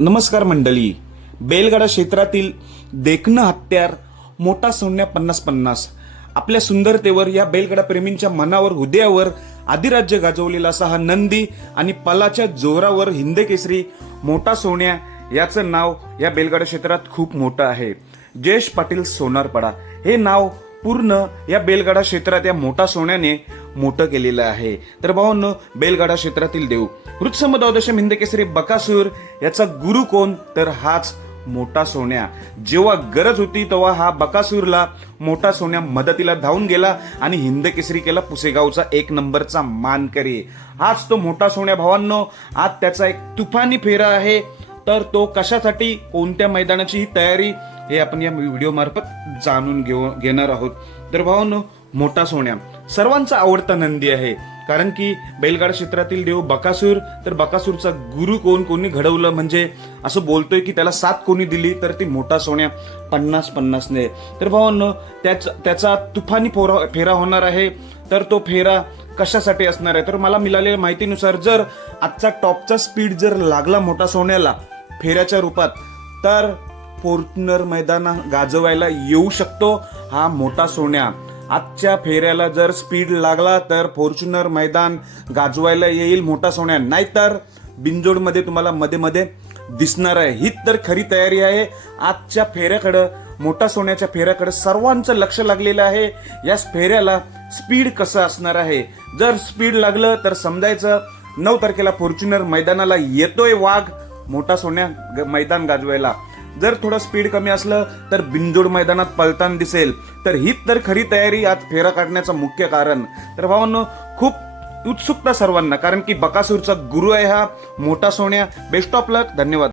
नमस्कार मंडळी. बेलगाडा क्षेत्रातील देखणं हत्यार मोठा सोन्या पन्नास पन्नास. आपल्या सुंदरतेवर या बेलगडा प्रेमींच्या मनावर हृदयावर अधिराज्य गाजवलेला असा हा नंदी आणि पलाच्या जोरावर हिंदकेसरी मोठा सोन्या याचं नाव या बेलगाडा क्षेत्रात खूप मोठं आहे. जयेश पाटील सोनारपडा. हे नाव पूर्ण या बेलगाडा क्षेत्रात या मोठा सोन्याने मोठं केलेलं आहे. तर भावांनो बेलगाडा क्षेत्रातील देव वृत्सम द्वादशम हिंदकेसरी बकासूर याचा गुरु कोण? तर हाच मोठा सोन्या. जेव्हा गरज होती तेव्हा हा बकासूरला मोठा सोन्या मदतीला धावून गेला आणि हिंदकेसरी केला पुसेगावचा एक नंबरचा मानकरी. आज तो मोठा सोन्या भावांनो. आज त्याचा एक तुफानी फेरा आहे. तर तो कशासाठी कोणत्या मैदानाची ही तयारी हे आपण या व्हिडिओ मार्फत जाणून घेऊ घेणार आहोत. तर भावांनो मोठा सोन्या. सर्वांचा आवडता नंदी आहे. कारण की बैलगाडा क्षेत्रातील देव बकासूर तर बकासूरचा गुरु कोण कोणी घडवलं म्हणजे असं बोलतोय की त्याला साथ कोणी दिली तर ती मोठा सोन्या पन्नास पन्नासने. तर भावांनो त्याच त्याचा तुफानी फोरा फेरा होणार आहे. तर तो फेरा कशासाठी असणार आहे? तर मला मिळालेल्या माहितीनुसार जर आजचा टॉपचा स्पीड जर लागला मोठा सोन्याला फेऱ्याच्या रूपात. तर फॉर्च्युनर मैदान गाजवायला येऊ शकतो हा मोठा सोन्या. आजच्या फेऱ्याला जर स्पीड लागला तर फॉर्च्युनर मैदान गाजवायला येईल मोठा सोन्या. नाहीतर बिंजोडमध्ये तुम्हाला मध्ये मध्ये दिसणार आहे. हीच तर खरी तयारी आहे. आजच्या फेऱ्याकडं मोठा सोन्याच्या फेऱ्याकडे सर्वांचं लक्ष लागलेलं आहे. या फेऱ्याला स्पीड कसं असणार आहे? जर स्पीड लागलं तर समजायचं नऊ तारखेला फॉर्च्युनर मैदानाला येतोय वाघ. मोठा सोन्या ग- मैदान गाजवायला. जर थोडं स्पीड कमी असलं तर बिंजोड मैदानात पलतान दिसेल. तर हीच तर खरी तयारी आज फेरा काढण्याचं मुख्य कारण. तर भावांनो खूप उत्सुकता सर्वांना कारण की बकासूरचा गुरु आहे हा मोठा सोन्या. बेस्ट ऑफ लक धन्यवाद.